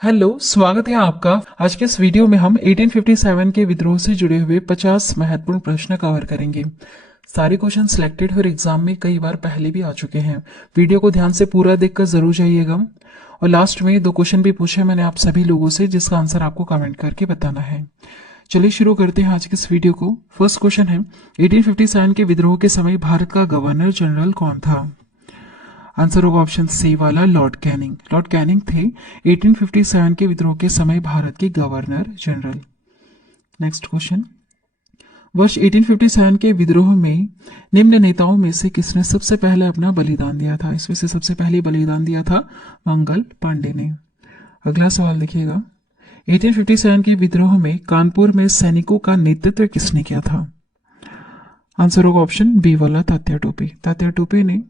Hello, स्वागत है आपका। आज के इस वीडियो में हम 1857 के विद्रोह से जुड़े हुए 50 महत्वपूर्ण प्रश्न कवर करेंगे। सारे क्वेश्चन सिलेक्टेड और एग्जाम में कई बार पहले भी आ चुके हैं। वीडियो को ध्यान से पूरा देखकर जरूर जाइएगा। और लास्ट में 2 क्वेश्चन भी पूछे मैंने आप सभी लोगों से, जिसका आंसर आपको कमेंट करके बताना है। चलिए शुरू करते हैं आज के इस वीडियो को। फर्स्ट क्वेश्चन है, 1857 के विद्रोह के समय भारत का गवर्नर जनरल कौन था? आंसर होगा ऑप्शन सी वाला, लॉर्ड कैनिंग। लॉर्ड कैनिंग थे 1857 के विद्रोह के समय भारत के गवर्नर जनरल। नेक्स्ट क्वेश्चन, वर्ष 1857 के विद्रोह में निम्न नेताओं में से किसने सबसे पहले अपना बलिदान दिया था? इसमें से सबसे पहले बलिदान दिया था मंगल पांडे ने। अगला सवाल देखिएगा, 1857 के विद्रोह में कानपुर में सैनिकों का नेतृत्व किसने किया था? आंसर होगा ऑप्शन बी वाला, तात्या टोपे। तात्या टोपे ने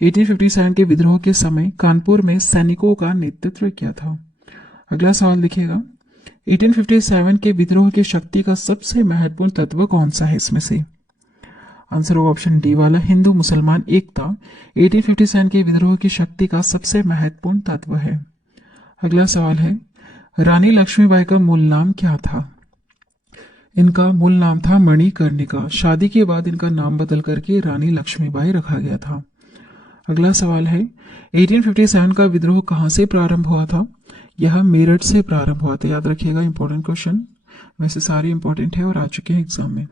1857 के विद्रोह के समय कानपुर में सैनिकों का नेतृत्व किया था। अगला सवाल देखिएगा, 1857 के विद्रोह की शक्ति का सबसे महत्वपूर्ण तत्व कौन सा है इसमें से? आंसर होगा ऑप्शन डी वाला, हिंदू मुसलमान एकता 1857 के विद्रोह की शक्ति का सबसे महत्वपूर्ण तत्व है। अगला सवाल है, रानी लक्ष्मीबाई का मूल नाम क्या था? इनका मूल नाम था मणिकर्णिका। शादी के बाद इनका नाम बदल करके रानी लक्ष्मीबाई रखा गया था। अगला सवाल है, 1857 का विद्रोह कहां से प्रारंभ हुआ था? यह मेरठ से प्रारंभ हुआ था। याद रखिएगा, इंपॉर्टेंट क्वेश्चन, वैसे सारे इंपॉर्टेंट है और आ चुके हैं एग्जाम में।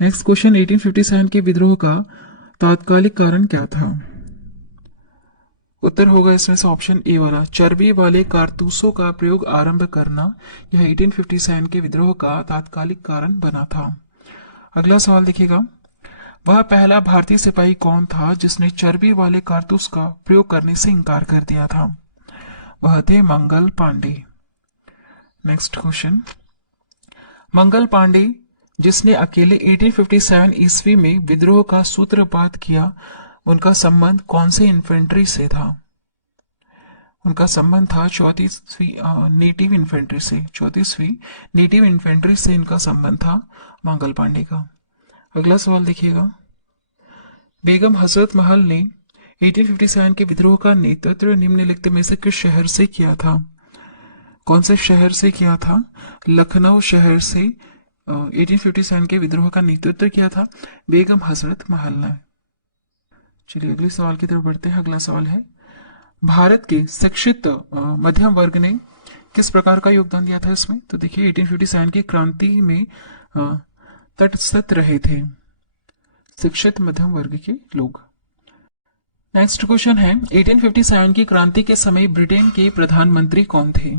नेक्स्ट क्वेश्चन, 1857 के विद्रोह का तात्कालिक कारण क्या था? उत्तर होगा इसमें से ऑप्शन ए वाला, चर्बी वाले कारतूसों का प्रयोग आरंभ करना। यह 1857 के विद्रोह का तात्कालिक कारण बना था। अगला सवाल देखिएगा, वह पहला भारतीय सिपाही कौन था जिसने चर्बी वाले कारतूस का प्रयोग करने से इनकार कर दिया था? वह थे मंगल पांडे। नेक्स्ट क्वेश्चन, मंगल पांडे जिसने अकेले 1857 ईस्वी में विद्रोह का सूत्रपात किया, उनका संबंध कौन से इन्फेंट्री से था? उनका संबंध था 34वीं नेटिव इन्फेंट्री से। 34वीं नेटिव इन्फेंट्री से इनका संबंध था मंगल पांडे का। अगला सवाल देखिएगा, बेगम हजरत महल ने 1857 के विद्रोह का नेतृत्व निम्नलिखित में से किस शहर से किया था? कौन से शहर से किया था? लखनऊ शहर से 1857 के विद्रोह का नेतृत्व किया था बेगम हजरत महल ने। चलिए अगले सवाल की तरफ बढ़ते हैं। अगला सवाल है, भारत के शिक्षित मध्यम वर्ग ने किस प्रकार का योगदान दिया था इसमें? तो देखिए, 1857 की क्रांति में तटस्थ रहे थे शिक्षित मध्यम वर्ग के लोग। नेक्स्ट क्वेश्चन है, 1857 की क्रांति के समय ब्रिटेन के प्रधानमंत्री कौन थे?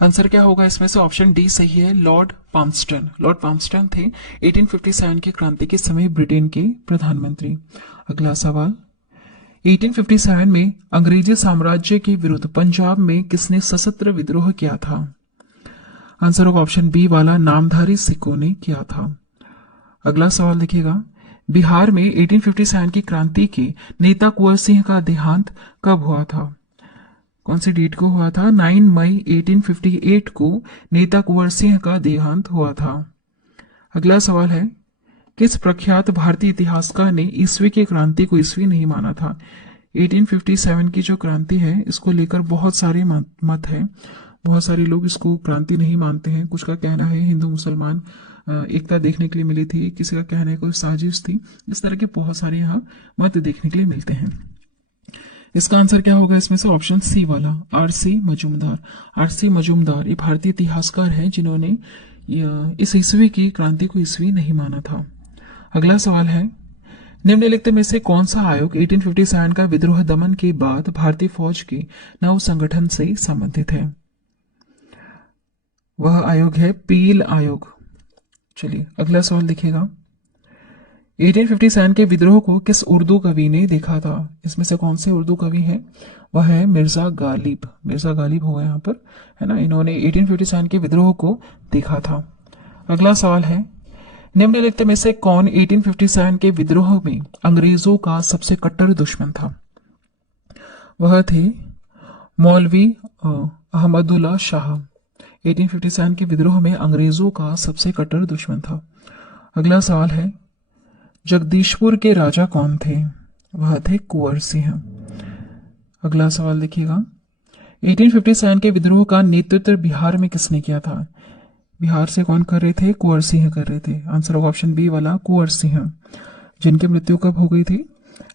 आंसर क्या होगा इसमें से? ऑप्शन डी सही है, लॉर्ड पाम्स्टन। लॉर्ड पाम्स्टन थे 1857 की क्रांति के समय ब्रिटेन के प्रधानमंत्री। अगला सवाल, 1857 में अंग्रेजी साम्राज्य के विरुद्ध पंजाब में किसने सशस्त्र विद्रोह किया था? आंसर होगा ऑप्शन बी वाला, नामधारी सिखों ने किया था। अगला सवाल देखिएगा, बिहार में 1857 की क्रांति के नेता कुंवर सिंह का देहांत कब हुआ था? कौन सी डेट को हुआ था? 9 मई 1858 को नेता कुंवर सिंह का देहांत हुआ था। अगला सवाल है, किस प्रख्यात भारतीय इतिहासकार ने ईस्वी की क्रांति को ईस्वी नहीं माना था? 1857 की जो क्रांति है, इसको लेकर बहुत सारे मत हैं। बहुत सारे लोग इसको क्रांति नहीं मानते हैं। कुछ का कहना है हिंदू मुसलमान एकता देखने के लिए मिली थी, किसी का कहना है कोई साजिश थी। इस तरह के बहुत सारे यहाँ मत देखने के लिए मिलते हैं। इसका आंसर क्या होगा इसमें से? ऑप्शन सी वाला, आरसी मजूमदार। आरसी मजूमदार ये भारतीय इतिहासकार हैं जिन्होंने इस ईस्वी की क्रांति को ईस्वी नहीं माना था। अगला सवाल है, निम्नलिखित में से कौन सा आयोग 1857 का विद्रोह दमन के बाद भारतीय फौज के नव संगठन से संबंधित है? वह आयोग है पील आयोग। चलिए अगला सवाल देखिएगा, 1857 के विद्रोह को किस उर्दू कवि ने देखा था? इसमें से कौन से उर्दू कवि हैं? वह है मिर्जा गालिब। मिर्जा गालिब होगा यहाँ पर, है ना। इन्होंने 1857 के विद्रोह को देखा था। अगला सवाल है, निम्नलिखित में से कौन 1857 के विद्रोह में अंग्रेजों का सबसे कट्टर दुश्मन था? वह थे मौलवी अहमदुल्ला शाह। 1857 के विद्रोह में अंग्रेजों का सबसे कट्टर दुश्मन था। अगला सवाल है, जगदीशपुर के राजा कौन थे? वह थे कुंवर सिंह। अगला सवाल देखिएगा, 1857 के विद्रोह का नेतृत्व बिहार में किसने किया था? बिहार से कौन कर रहे थे? कुंवर सिंह कर रहे थे। आंसर होगा ऑप्शन बी वाला कुंवर सिंह, जिनकी मृत्यु कब हो गई थी?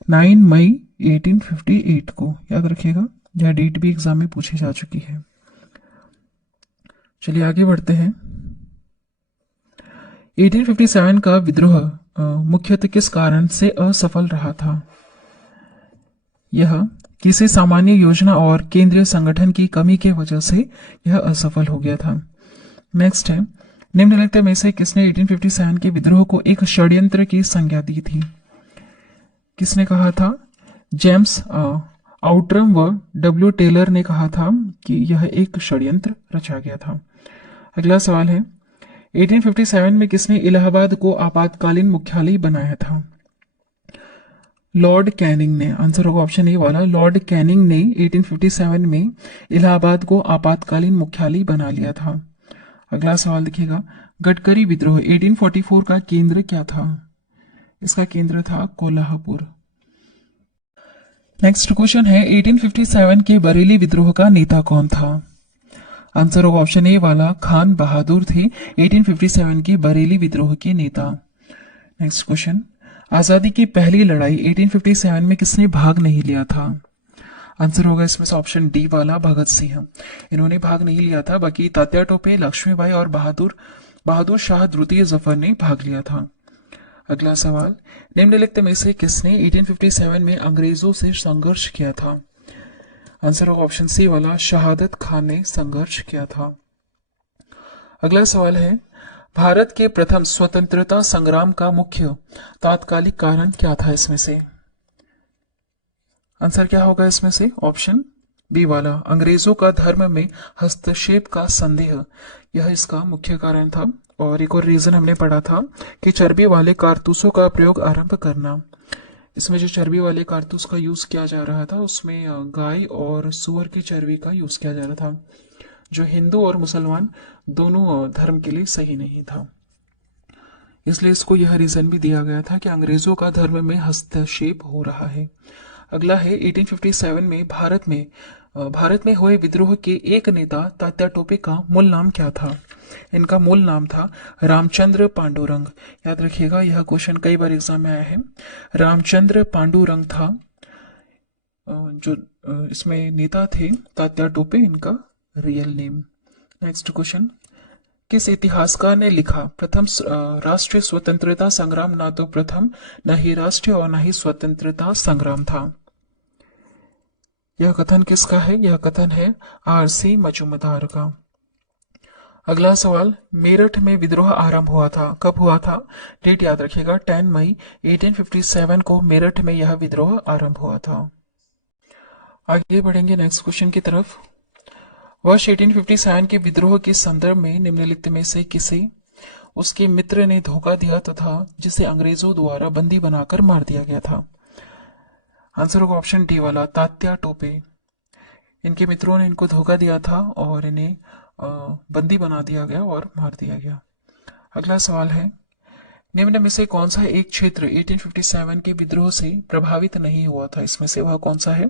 9 मई 1858 को। याद रखिएगा, यह डेट भी एग्जाम में पूछी जा चुकी है। चलिए आगे बढ़ते हैं। 1857 का विद्रोह मुख्यतः किस कारण से असफल रहा था? यह किसी सामान्य योजना और केंद्रीय संगठन की कमी के वजह से यह असफल हो गया था। नेक्स्ट है, निम्नलिखित में से किसने 1857 के विद्रोह को एक षड्यंत्र की संज्ञा दी थी? किसने कहा था? जेम्स आउट्रम व डब्ल्यू टेलर ने कहा था कि यह एक षड्यंत्र रचा गया था। अगला सवाल है, 1857 में किसने इलाहाबाद को आपातकालीन मुख्यालय बनाया था? लॉर्ड कैनिंग ने। आंसर होगा ऑप्शन ए वाला, लॉर्ड कैनिंग ने 1857 में इलाहाबाद को आपातकालीन मुख्यालय बना लिया था। अगला सवाल देखिएगा, गडकरी विद्रोह 1844 का केंद्र क्या था? इसका केंद्र था कोल्हापुर। नेक्स्ट क्वेश्चन है, 1857 के बरेली विद्रोह का नेता कौन था? आंसर होगा ऑप्शन ए वाला, खान बहादुर थे 1857 के बरेली विद्रोह के नेता। नेक्स्ट क्वेश्चन, आजादी की पहली लड़ाई 1857 में किसने भाग नहीं लिया था? आंसर होगा इसमें से ऑप्शन डी वाला, भगत सिंह। इन्होंने भाग नहीं लिया था, बाकी तात्या टोपे, लक्ष्मीबाई और बहादुर शाह द्वितीय जफर ने भाग लिया था। अगला सवाल, निम्नलिखित में से किसने 1857 में अंग्रेजों से संघर्ष किया था? आंसर होगा ऑप्शन सी वाला, शहादत खान ने संघर्ष किया था। अगला सवाल है, भारत के प्रथम स्वतंत्रता संग्राम का मुख्य तात्कालिक कारण क्या था? इसमें से आंसर क्या होगा? इसमें से ऑप्शन बी वाला, अंग्रेजों का धर्म में हस्तक्षेप का संदेह, यह इसका मुख्य कारण था। और एक और रीजन हमने पढ़ा था कि चर्बी वाले कारतूसों का प्रयोग आरंभ करना। इसमें जो चर्बी वाले कारतूस का यूज किया जा रहा था उसमें गाय और सुअर की चर्बी का यूज किया जा रहा था, जो हिंदू और मुसलमान दोनों धर्म के लिए सही नहीं था। इसलिए इसको यह रीजन भी दिया गया था कि अंग्रेजों का धर्म में हस्तक्षेप हो रहा है। अगला है, 1857 में भारत में हुए विद्रोह के एक नेता तात्या टोपे का मूल नाम क्या था? इनका मूल नाम था रामचंद्र पांडुरंग। याद रखिएगा, यह क्वेश्चन कई बार एग्जाम में आया है। रामचंद्र पांडुरंग था जो इसमें नेता थे तात्या टोपे, इनका रियल नेम। नेक्स्ट क्वेश्चन, किस इतिहासकार ने लिखा प्रथम राष्ट्रीय स्वतंत्रता संग्राम ना तो प्रथम, न ही राष्ट्रीय और न ही स्वतंत्रता संग्राम था? यह कथन किसका है? यह कथन है आर.सी. मजूमदार का। अगला सवाल, मेरठ में विद्रोह आरंभ हुआ था, कब हुआ था? डेट याद रखिएगा, 10 मई 1857 को मेरठ में यह विद्रोह आरंभ हुआ था। आगे बढ़ेंगे नेक्स्ट क्वेश्चन की तरफ। वर्ष 1857 के विद्रोह के संदर्भ में निम्नलिखित में से किसे उसके मित्र ने धोखा दिया तथा जिसे अंग्रेजों द्वारा बंदी बनाकर मार दिया गया था? आंसर होगा ऑप्शन डी वाला, तात्या टोपे। इनके मित्रों ने इनको धोखा दिया था और इन्हें बंदी बना दिया गया और मार दिया गया। अगला सवाल है, निम्न में से कौन सा एक क्षेत्र 1857 के विद्रोह से प्रभावित नहीं हुआ था? इसमें से वह कौन सा है?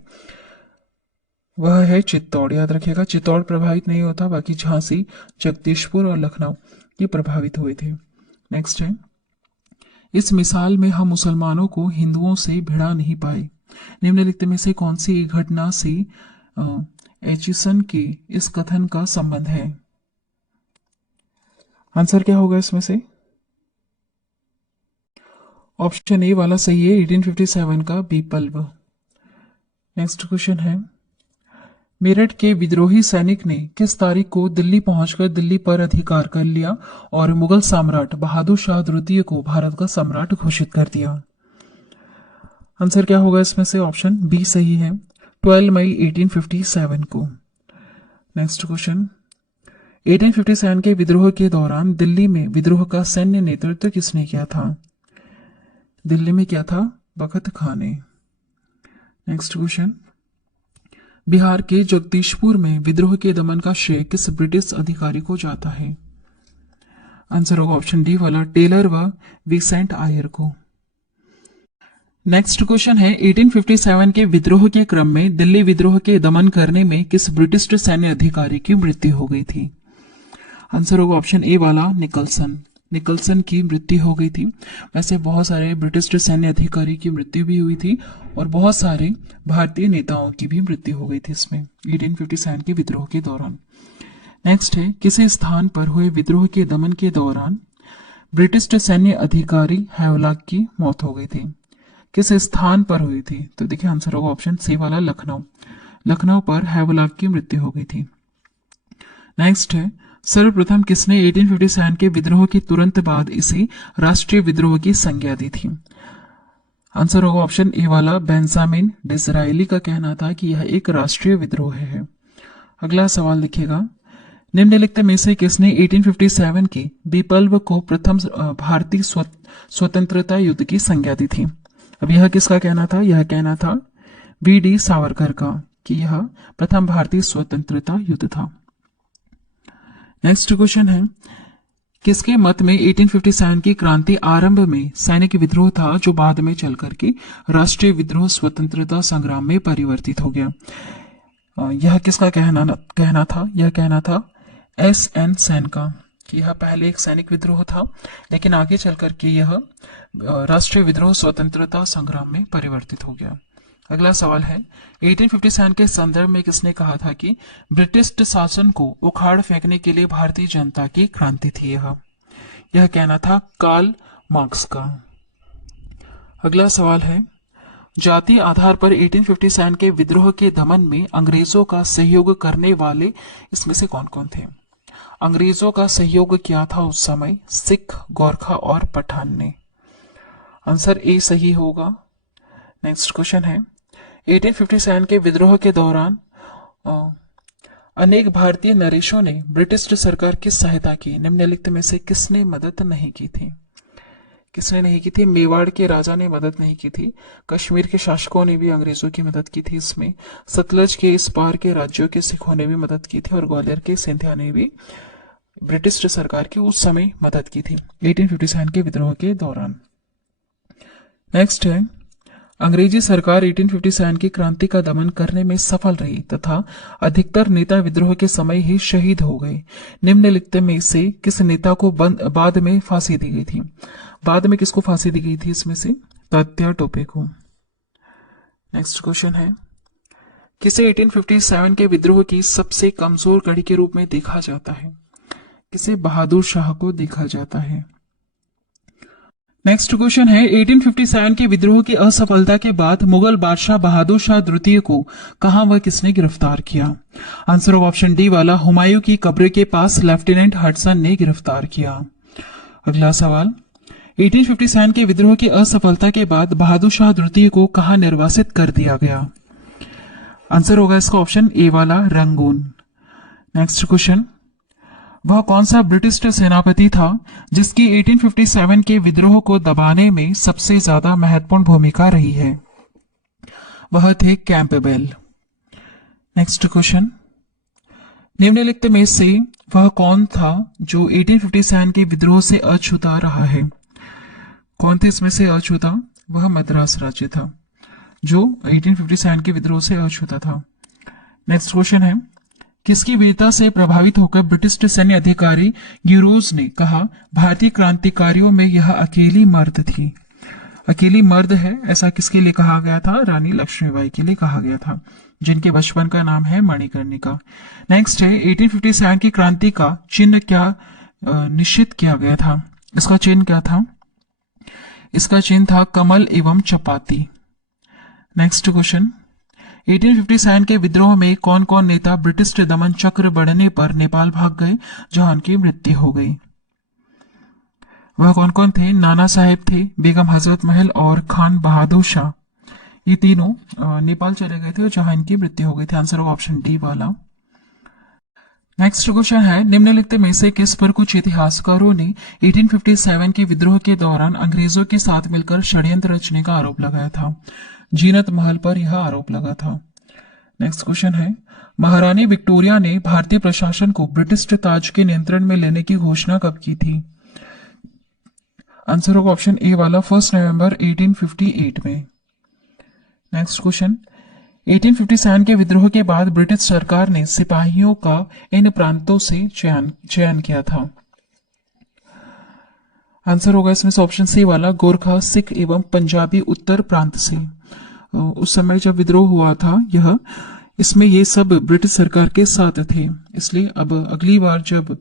वह है चित्तौड़। याद रखिएगा, चित्तौड़ प्रभावित नहीं होता, बाकी झांसी, जगदीशपुर और लखनऊ ये प्रभावित हुए थे। नेक्स्ट है, इस मिसाल में हम मुसलमानों को हिंदुओं से भिड़ा नहीं पाए। निम्नलिखित में से कौन सी एक घटना से एचिसन के इस कथन का संबंध है? आंसर क्या होगा इसमें से? ऑप्शन ए वाला सही है, 1857 का बीपल्व। नेक्स्ट क्वेश्चन है, मेरठ के विद्रोही सैनिक ने किस तारीख को दिल्ली पहुंचकर दिल्ली पर अधिकार कर लिया और मुगल सम्राट बहादुर शाह द्वितीय को भारत का सम्राट घोषित कर दिया? आंसर क्या होगा इसमें से? ऑप्शन बी सही है, 12 मई 1857 को। नेक्स्ट क्वेश्चन, 1857 के विद्रोह के दौरान दिल्ली में विद्रोह का सैन्य नेतृत्व किसने किया था? दिल्ली में क्या था? बखत खां ने। नेक्स्ट क्वेश्चन, बिहार के जगदीशपुर में विद्रोह के दमन का श्रेय किस ब्रिटिश अधिकारी को जाता है? आंसर होगा ऑप्शन डी वाला, टेलर व विसेंट आयर को। नेक्स्ट क्वेश्चन है 1857 के विद्रोह के क्रम में दिल्ली विद्रोह के दमन करने में किस ब्रिटिश सैन्य अधिकारी की मृत्यु हो गई थी? आंसर होगा ऑप्शन ए वाला निकलसन की मृत्यु हो गई थी। वैसे बहुत सारे ब्रिटिश सैन्य अधिकारी की मृत्यु भी हुई थी और बहुत सारे भारतीय नेताओं की भी मृत्यु हो गई थी इसमें 1857 के विद्रोह के दौरान। नेक्स्ट है किस स्थान पर हुए विद्रोह के दमन के दौरान ब्रिटिश सैन्य अधिकारी हैवलॉक की मौत हो गई थी? किस स्थान पर हुई थी? तो देखिए आंसर होगा ऑप्शन सी वाला लखनऊ पर हैवलॉक की मृत्यु हो गई थी। नेक्स्ट है सर्वप्रथम किसने 1857 के विद्रोह के तुरंत बाद इसे राष्ट्रीय विद्रोह की संज्ञा दी थी? आंसर होगा ऑप्शन ए वाला बेंजामिन डिसराएली का कहना था कि यह एक राष्ट्रीय विद्रोह है। अगला सवाल लिखिएगा निम्नलिखित में से किसने 1857 के विप्लव को प्रथम भारतीय स्वतंत्रता युद्ध की संज्ञा दी थी? अब यह किसका कहना था? यह कहना था वी.डी. सावरकर का कि यह प्रथम भारतीय स्वतंत्रता युद्ध था। नेक्स्ट क्वेश्चन है किसके मत में 1857 की क्रांति आरंभ में सैनिक विद्रोह था जो बाद में चल करके राष्ट्रीय विद्रोह स्वतंत्रता संग्राम में परिवर्तित हो गया? यह किसका कहना था? यह कहना था एस.एन. सेन का कि यह पहले एक सैनिक विद्रोह था लेकिन आगे चल करके यह राष्ट्रीय विद्रोह स्वतंत्रता संग्राम में परिवर्तित हो गया। अगला सवाल है 1857 के संदर्भ में किसने कहा था कि ब्रिटिश शासन को उखाड़ फेंकने के लिए भारतीय जनता की क्रांति थी? यह कहना था कार्ल मार्क्स का। अगला सवाल है जातीय आधार पर 1857 के विद्रोह के दमन में अंग्रेजों का सहयोग करने वाले इसमें से कौन कौन थे? अंग्रेजों का सहयोग किया था उस समय सिख, गोरखा और पठान ने। आंसर ए सही होगा। नेक्स्ट क्वेश्चन है 1857 के विद्रोह के दौरान अनेक भारतीय नरेशों ने ब्रिटिश सरकार की सहायता की। निम्नलिखित में से किसने मदद नहीं की थी? किसने नहीं की थी? मेवाड़ के राजा ने मदद नहीं की थी। कश्मीर के शासकों ने भी अंग्रेजों की मदद की थी इसमें। सतलज के इस पार के राज्यों के सिखों ने भी मदद की थी और ग्वालियर के सिंधिया ने भी ब्रिटिश सरकार की उस समय मदद की थी 1857 के विद्रोह के दौरान। नेक्स्ट है अंग्रेजी सरकार 1857 की क्रांति का दमन करने में सफल रही तथा अधिकतर नेता विद्रोह के समय ही शहीद हो गए। निम्नलिखित में से किस नेता को बाद में फांसी दी गई थी? बाद में किसको फांसी दी गई थी इसमें से? तात्या टोपे को। नेक्स्ट क्वेश्चन है किसे 1857 के विद्रोह की सबसे कमजोर कड़ी के रूप में देखा जाता है? किसे? बहादुर शाह को देखा जाता है। नेक्स्ट क्वेश्चन है 1857 के विद्रोह की असफलता के बाद मुगल बादशाह बहादुर शाह द्वितीय को कहां व किसने गिरफ्तार किया? आंसर ऑफ ऑप्शन डी वाला हुमायूं की कब्र के पास लेफ्टिनेंट हडसन ने गिरफ्तार किया। अगला सवाल 1857 के विद्रोह की असफलता के बाद बहादुर शाह द्वितीय को कहां निर्वासित कर दिया गया? आंसर होगा इसका ऑप्शन ए वाला रंगून। नेक्स्ट क्वेश्चन वह कौन सा ब्रिटिश सेनापति था जिसकी 1857 के विद्रोह को दबाने में सबसे ज्यादा महत्वपूर्ण भूमिका रही है? वह थे कैंपबेल। नेक्स्ट क्वेश्चन निम्नलिखित में से वह कौन था जो 1857 के विद्रोह से अछूता रहा है? कौन थे इसमें से अछूता? वह मद्रास राज्य था जो 1857 के विद्रोह से अछूता था। नेक्स्ट क्वेश्चन है किसकी वीरता से प्रभावित होकर ब्रिटिश सैन्य अधिकारी गिरोज ने कहा भारतीय क्रांतिकारियों में यह अकेली मर्द थी? अकेली मर्द है ऐसा किसके लिए कहा गया था? रानी लक्ष्मीबाई के लिए कहा गया था जिनके बचपन का नाम है मणिकर्णिका। नेक्स्ट है 1857 की क्रांति का चिन्ह क्या निश्चित किया गया था? इसका चिन्ह क्या था? इसका चिन्ह था कमल एवं चपाती। नेक्स्ट क्वेश्चन 1857 के विद्रोह में कौन कौन नेता ब्रिटिश दमन चक्र बढ़ने पर नेपाल भाग गए जहां उनकी मृत्यु हो गई? वह कौन कौन थे? नाना साहेब थे, बेगम हजरत महल और खान बहादुर शाह। ये तीनों नेपाल चले गए थे जहां इनकी मृत्यु हो गई थी। आंसर होगा ऑप्शन डी वाला। नेक्स्ट क्वेश्चन है निम्नलिखित में से किस पर कुछ इतिहासकारों ने 1857 के विद्रोह के दौरान अंग्रेजों के साथ मिलकर षड्यंत्र रचने का आरोप लगाया था? जीनत महल पर यह आरोप लगा था। नेक्स्ट क्वेश्चन है महारानी विक्टोरिया ने भारतीय प्रशासन को ब्रिटिश ताज के नियंत्रण में लेने की घोषणा कब की थी? आंसर होगा ऑप्शन ए वाला 1 नवंबर 1858 में। नेक्स्ट क्वेश्चन, 1857 के विद्रोह के बाद ब्रिटिश सरकार ने सिपाहियों का इन प्रांतों से चयन किया था। आंसर होगा इसमें से ऑप्शन सी वाला, गोरखा, सिख एवं पंजाबी उत्तर प्रांत से। उस समय जब विद्रोह हुआ था इसमें ये सब ब्रिटिश सरकार के साथ थे, इसलिए अब अगली बार जब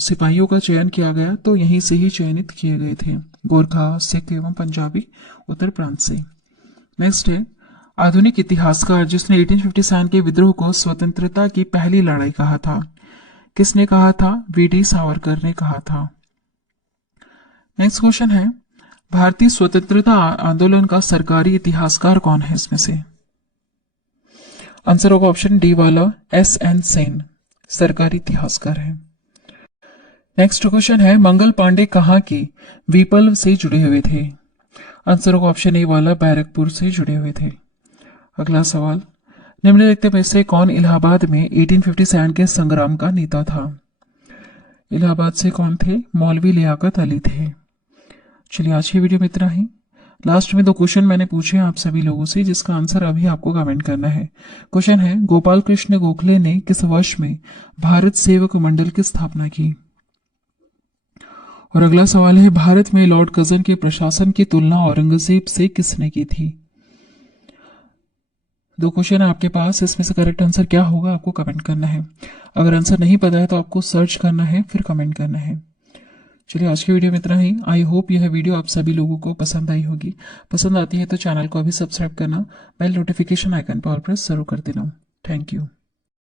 सिपाहियों का चयन किया गया तो यहीं से ही चयनित किए गए थे, गोरखा, सिख एवं पंजाबी उत्तर प्रांत से। नेक्स्ट है, आधुनिक इतिहासकार जिसने 1857 के विद्रोह को स्वतंत्रता की पहली लड़ाई कहा था, किसने कहा था? वीडी सावरकर ने कहा था। नेक्स्ट क्वेश्चन है, भारतीय स्वतंत्रता आंदोलन का सरकारी इतिहासकार कौन है इसमें से? आंसर होगा ऑप्शन डी वाला, एस.एन. सेन सरकारी इतिहासकार है। नेक्स्ट क्वेश्चन है, मंगल पांडे कहाँ के वीपल से जुड़े हुए थे? आंसर होगा ऑप्शन ए वाला, बैरकपुर से जुड़े हुए थे। अगला सवाल, निम्नलिखित में से कौन इलाहाबाद में 1857 के संग्राम का नेता था? इलाहाबाद से कौन थे? मौलवी लियाकत अली थे। चलिए आज की वीडियो में इतना ही। लास्ट में 2 क्वेश्चन मैंने पूछे आप सभी लोगों से, जिसका आंसर अभी आपको कमेंट करना है। क्वेश्चन है, गोपाल कृष्ण गोखले ने किस वर्ष में भारत सेवक मंडल की स्थापना की? और अगला सवाल है, भारत में लॉर्ड कर्जन के प्रशासन की तुलना औरंगजेब से किसने की थी? 2 क्वेश्चन है आपके पास, इसमें से करेक्ट आंसर क्या होगा आपको कमेंट करना है। अगर आंसर नहीं पता है तो आपको सर्च करना है, फिर कमेंट करना है। चलिए आज की वीडियो में इतना ही। आई होप यह वीडियो आप सभी लोगों को पसंद आई होगी। पसंद आती है तो चैनल को अभी सब्सक्राइब करना, बेल नोटिफिकेशन आइकन पर ऑल प्रेस जरूर कर देना। Thank you.